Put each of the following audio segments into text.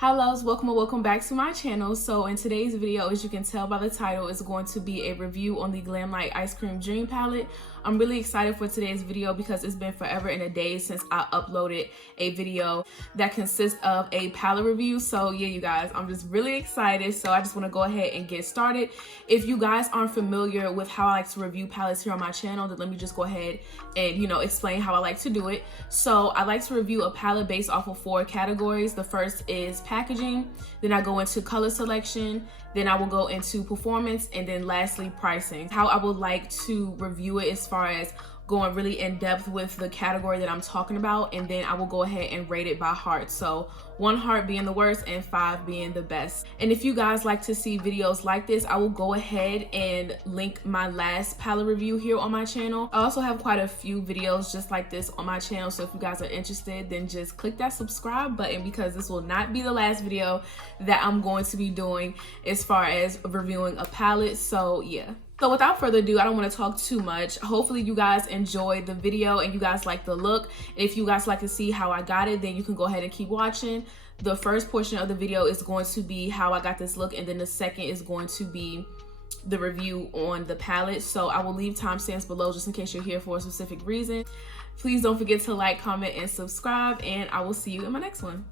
Hi loves, welcome or welcome back to my channel. So in today's video, as you can tell by the title, is going to be a review on the Glamlite Ice Cream Dream Palette. I'm really excited for today's video because it's been forever and a day since I uploaded a video that consists of a palette review. So yeah, you guys, I'm just really excited. So I just want to go ahead and get started. If you guys aren't familiar with how I like to review palettes here on my channel, then let me just go ahead and, explain how I like to do it. So I like to review a palette based off of 4 categories. The first is packaging, then I go into color selection, then I will go into performance, and then lastly pricing. How I would like to review it as far as going really in depth with the category that I'm talking about, and then I will go ahead and rate it by heart. So 1 heart being the worst and 5 being the best. And if you guys like to see videos like this, I will go ahead and link my last palette review here on my channel. I also have quite a few videos just like this on my channel, so if you guys are interested, then just click that subscribe button, because this will not be the last video that I'm going to be doing as far as reviewing a palette. So yeah. So without further ado, I don't want to talk too much. Hopefully you guys enjoyed the video and you guys like the look. If you guys like to see how I got it, then you can go ahead and keep watching. The first portion of the video is going to be how I got this look, and then the second is going to be the review on the palette. So I will leave timestamps below just in case you're here for a specific reason. Please don't forget to like, comment, and subscribe, and I will see you in my next one.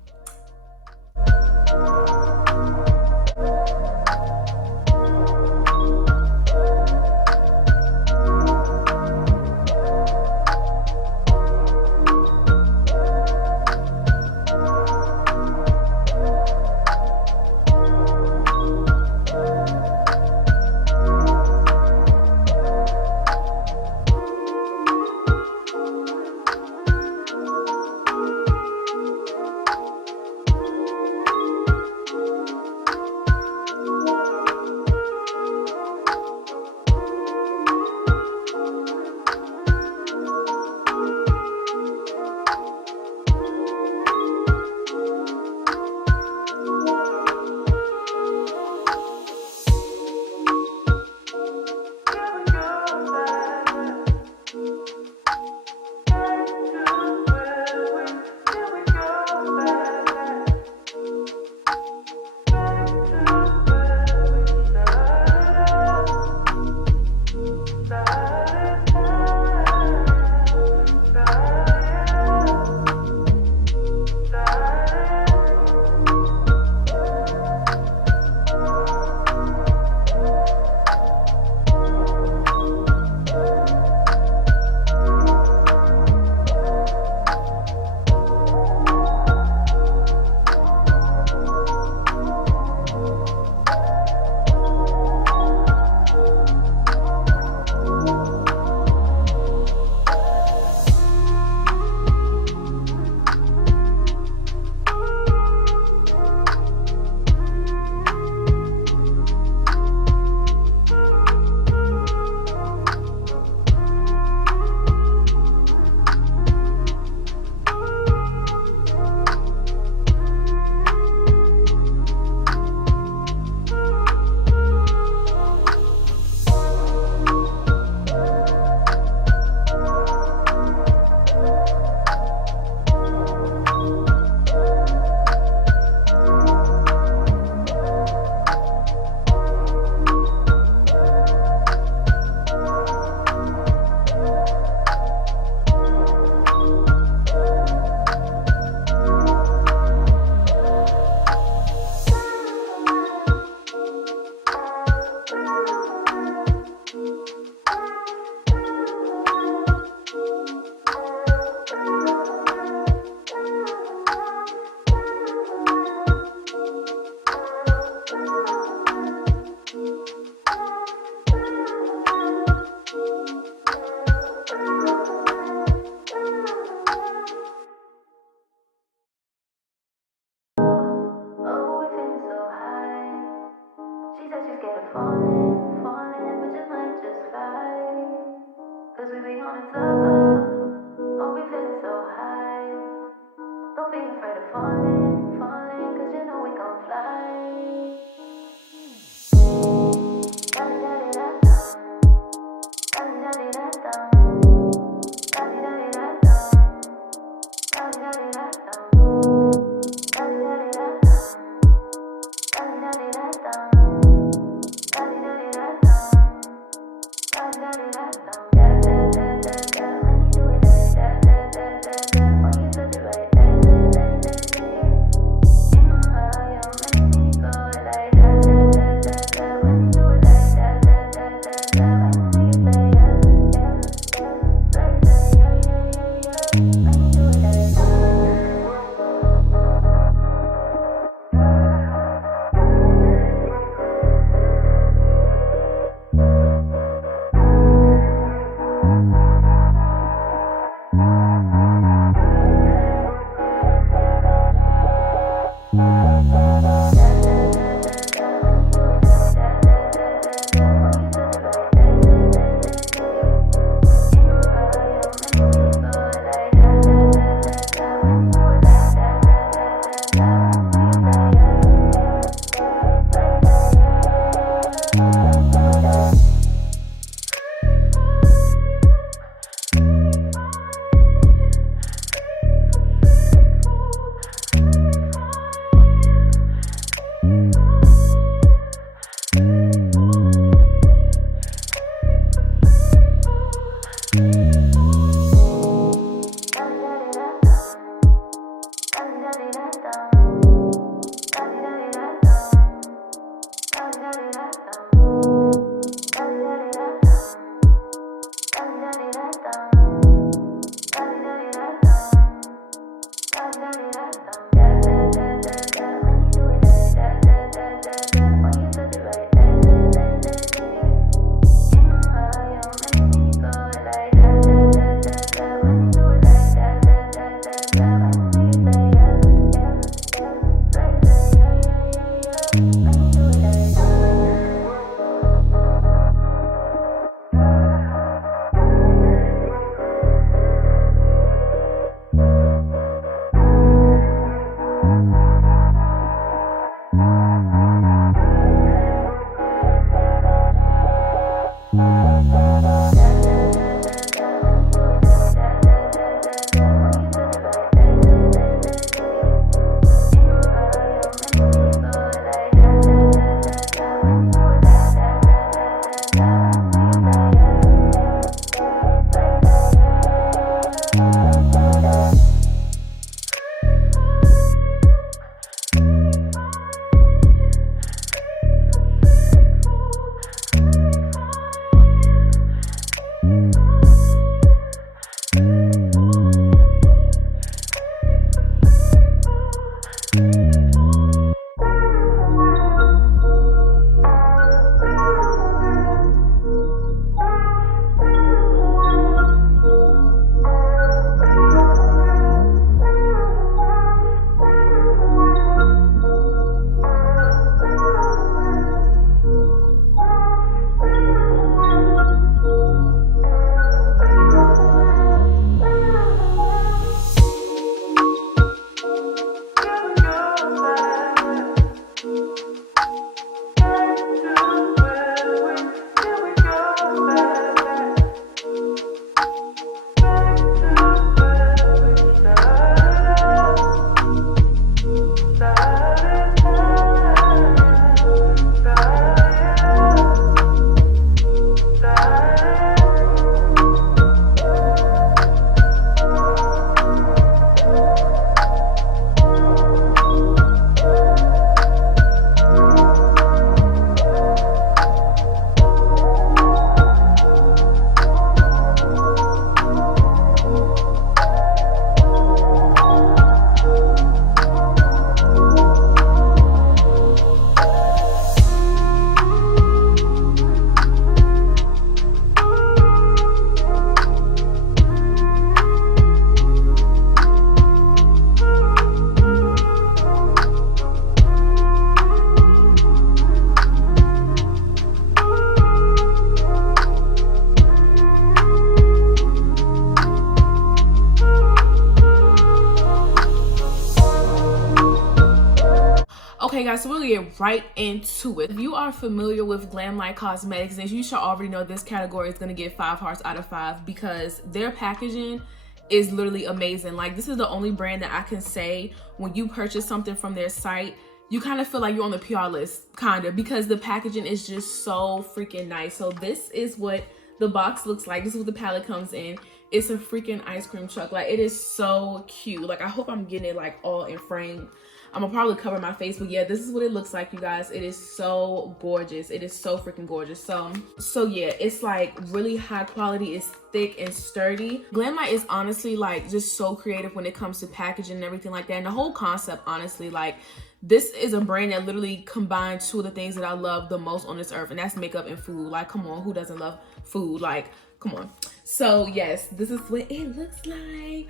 Okay guys, so we're gonna get right into it. If you are familiar with Glamlite Cosmetics, then you should already know this category is gonna get 5 hearts out of 5 because their packaging is literally amazing. Like, this is the only brand that I can say when you purchase something from their site, you kind of feel like you're on the PR list, kind of, because the packaging is just so freaking nice. So this is what the box looks like. This is what the palette comes in. It's a freaking ice cream truck. Like, it is so cute. Like, I hope I'm getting it like all in frame. I'm gonna probably cover my face, but yeah, this is what it looks like, you guys. It is so gorgeous. It is so freaking gorgeous. So yeah, it's like really high quality. It's thick and sturdy. Glamlite is honestly like just so creative when it comes to packaging and everything like that. And the whole concept, honestly, like, this is a brand that literally combines two of the things that I love the most on this earth, and that's makeup and food. Like, come on, who doesn't love food? Like, come on. So yes, this is what it looks like.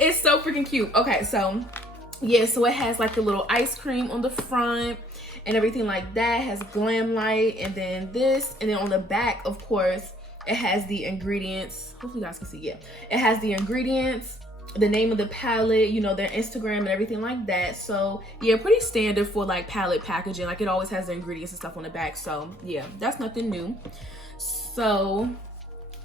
It's so freaking cute. Okay, so yeah, so it has like a little ice cream on the front and everything like that. It has Glamlite, and then this, and then on the back, of course, it has the ingredients. Hopefully you guys can see. Yeah, it has the ingredients, the name of the palette, you know, their Instagram and everything like that. So yeah, pretty standard for like palette packaging. Like it always has the ingredients and stuff on the back. So yeah, that's nothing new. So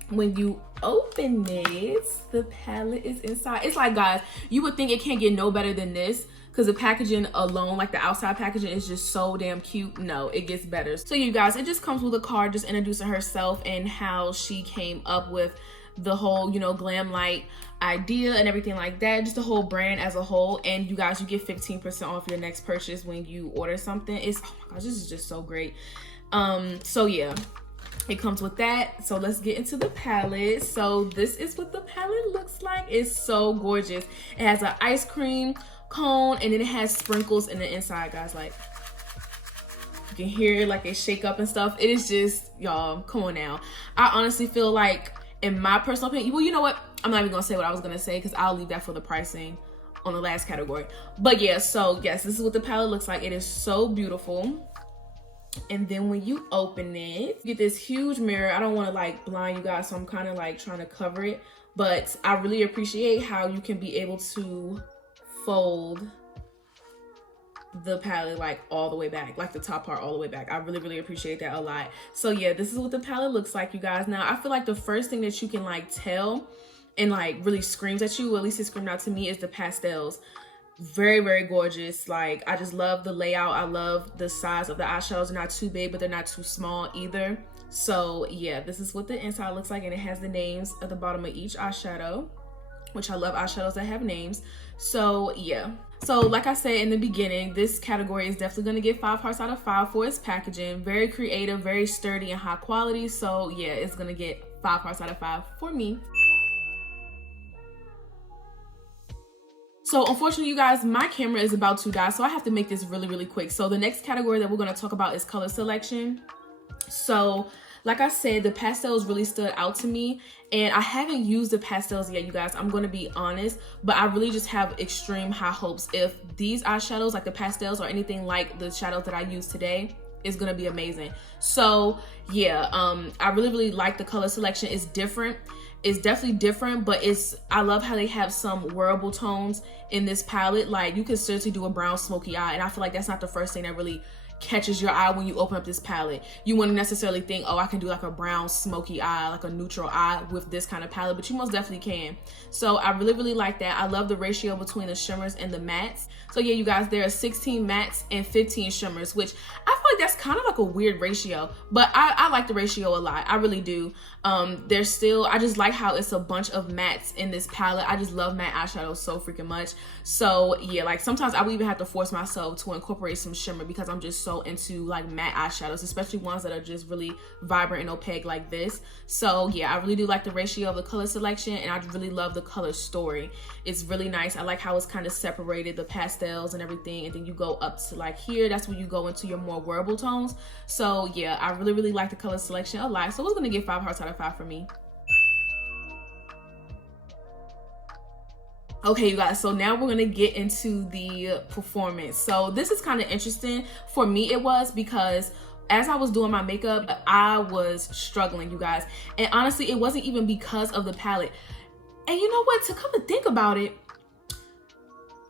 when you open it, the palette is inside. It's like, guys, you would think it can't get no better than this, because the packaging alone, like the outside packaging, is just so damn cute. No, it gets better. So you guys, it just comes with a card just introducing herself and how she came up with the whole, you know, Glamlite idea and everything like that, just the whole brand as a whole. And you guys, you get 15% off your next purchase when you order something. It's, oh my gosh, this is just so great. So yeah, it comes with that. So let's get into the palette. So this is what the palette looks like. It's so gorgeous. It has an ice cream cone, and then it has sprinkles in the inside, guys. Like, you can hear it, like it shake up and stuff. It is just, y'all, come on now. I honestly feel like, in my personal opinion, well, you know what, I'm not even gonna say what I was gonna say, because I'll leave that for the pricing on the last category. But yeah, so yes, this is what the palette looks like. It is so beautiful. And then when you open it, you get this huge mirror. I don't want to like blind you guys, so I'm kind of like trying to cover it, but I really appreciate how you can be able to fold the palette like all the way back, like the top part all the way back. I really appreciate that a lot. So yeah, this is what the palette looks like, you guys. Now I feel like the first thing that you can like tell and like really screams at you, or at least it screamed out to me, is the pastels. Very gorgeous. Like, I just love the layout. I love the size of the eyeshadows. They're not too big, but they're not too small either. So yeah, this is what the inside looks like, and it has the names at the bottom of each eyeshadow, which I love eyeshadows that have names. So yeah, so like I said in the beginning, this category is definitely going to get 5 hearts out of 5 for its packaging. Very creative, very sturdy, and high quality. So yeah, it's going to get 5 hearts out of 5 for me. So unfortunately, you guys, my camera is about to die, so I have to make this really quick. So the next category that we're going to talk about is color selection. So like I said, the pastels really stood out to me, and I haven't used the pastels yet, you guys. I'm going to be honest, but I really just have extreme high hopes. If these eyeshadows, like the pastels, or anything like the shadows that I use today, is going to be amazing. So yeah, I really like the color selection. It's different. It's definitely different, but I love how they have some wearable tones in this palette. Like, you can seriously do a brown smoky eye, and I feel like that's not the first thing that really catches your eye when you open up this palette. You wouldn't necessarily think, oh, I can do like a brown smoky eye, like a neutral eye with this kind of palette, but you most definitely can. So I really like that. I love the ratio between the shimmers and the mattes. So yeah, you guys, there are 16 mattes and 15 shimmers, which I feel like that's kind of like a weird ratio, but I like the ratio a lot. I really do. There's still, I just like how it's a bunch of mattes in this palette. I just love matte eyeshadows so freaking much. So yeah, like sometimes I would even have to force myself to incorporate some shimmer, because I'm just so into like matte eyeshadows, especially ones that are just really vibrant and opaque like this. So yeah, I really do like the ratio of the color selection, and I really love the color story. It's really nice. I like how it's kind of separated, the pastels and everything, and then you go up to like here, that's where you go into your more wearable tones. So yeah, I really like the color selection a lot. So it's gonna get 5 hearts out of 5 for me. Okay, you guys, so now we're gonna get into the performance. So this is kind of interesting. For me, it was, because as I was doing my makeup, I was struggling, you guys. And honestly, it wasn't even because of the palette. And you know what, to come to think about it,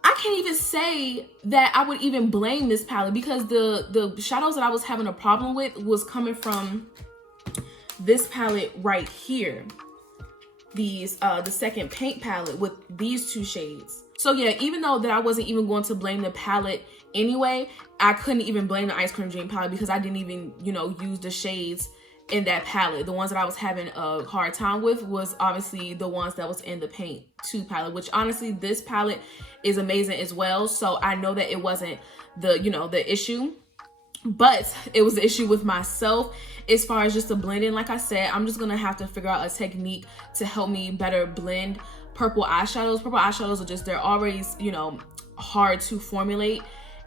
I can't even say that I would even blame this palette, because the shadows that I was having a problem with was coming from this palette right here. These the second paint palette with these 2 shades. So yeah, even though that I wasn't even going to blame the palette anyway, I couldn't even blame the Ice Cream Dream palette, because I didn't even, you know, use the shades in that palette. The ones that I was having a hard time with was obviously the ones that was in the Paint 2 palette, which honestly, this palette is amazing as well. So I know that it wasn't the, you know, the issue, but it was the issue with myself. As far as just the blending, like I said, I'm just gonna have to figure out a technique to help me better blend purple eyeshadows. Purple eyeshadows are just, they're already, you know, hard to formulate,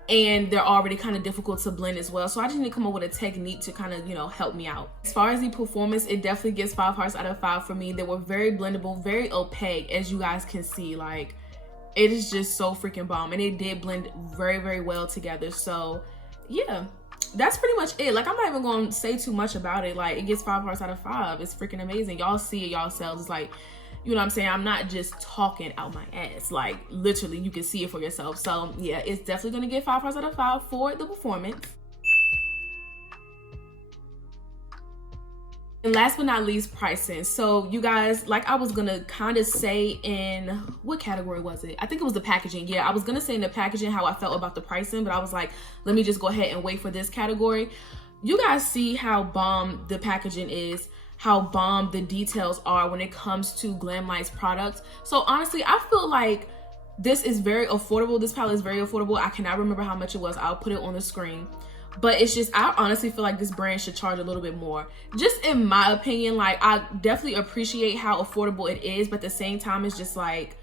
and they're already kind of difficult to blend as well. So I just need to come up with a technique to kind of, you know, help me out. As far as the performance, it definitely gets 5 hearts out of 5 for me. They were very blendable, very opaque, as you guys can see. Like, It is just so freaking bomb, and it did blend very, very well together. So yeah, that's pretty much it. Like, I'm not even gonna say too much about it. Like, it gets 5 hearts out of 5. It's freaking amazing. Y'all see it yourselves. It's like, you know what I'm saying? I'm not just talking out my ass. Like, literally, you can see it for yourself. So yeah, it's definitely gonna get 5 hearts out of 5 for the performance. And last but not least, pricing. So you guys, like I was gonna kind of say in, what category was it? I think it was the packaging. Yeah, I was gonna say in the packaging how I felt about the pricing, but I was like, let me just go ahead and wait for this category. You guys see how bomb the packaging is, how bomb the details are when it comes to Glamlite's products. So honestly, I feel like this is very affordable. This palette is very affordable. I cannot remember how much it was. I'll put it on the screen. But it's just, I honestly feel like this brand should charge a little bit more. Just in my opinion, like, I definitely appreciate how affordable it is, but at the same time, it's just like,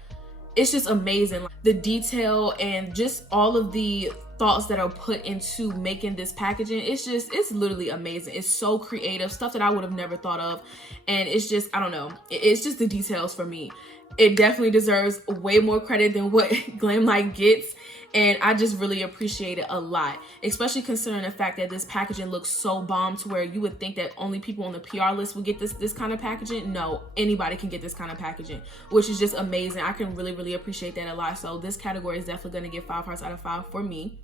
it's just amazing. Like, the detail and just all of the thoughts that are put into making this packaging, it's literally amazing. It's so creative, stuff that I would have never thought of. And it's just, I don't know, it's just the details for me. It definitely deserves way more credit than what Glamlite gets. And I just really appreciate it a lot, especially considering the fact that this packaging looks so bomb to where you would think that only people on the PR list would get this kind of packaging. No, anybody can get this kind of packaging, which is just amazing. I can really, really appreciate that a lot. So this category is definitely going to get 5 hearts out of 5 for me.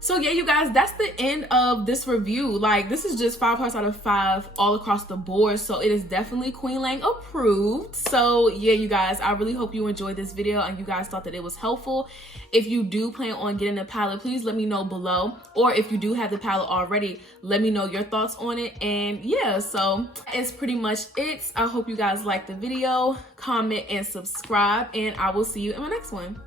So yeah, you guys, that's the end of this review. Like, this is just 5 hearts out of 5 all across the board. So it is definitely QueenLang approved. So yeah, you guys, I really hope you enjoyed this video and you guys thought that it was helpful. If you do plan on getting the palette, please let me know below. Or if you do have the palette already, let me know your thoughts on it. And yeah, so it's pretty much it. I hope you guys liked the video. Comment and subscribe, and I will see you in my next one.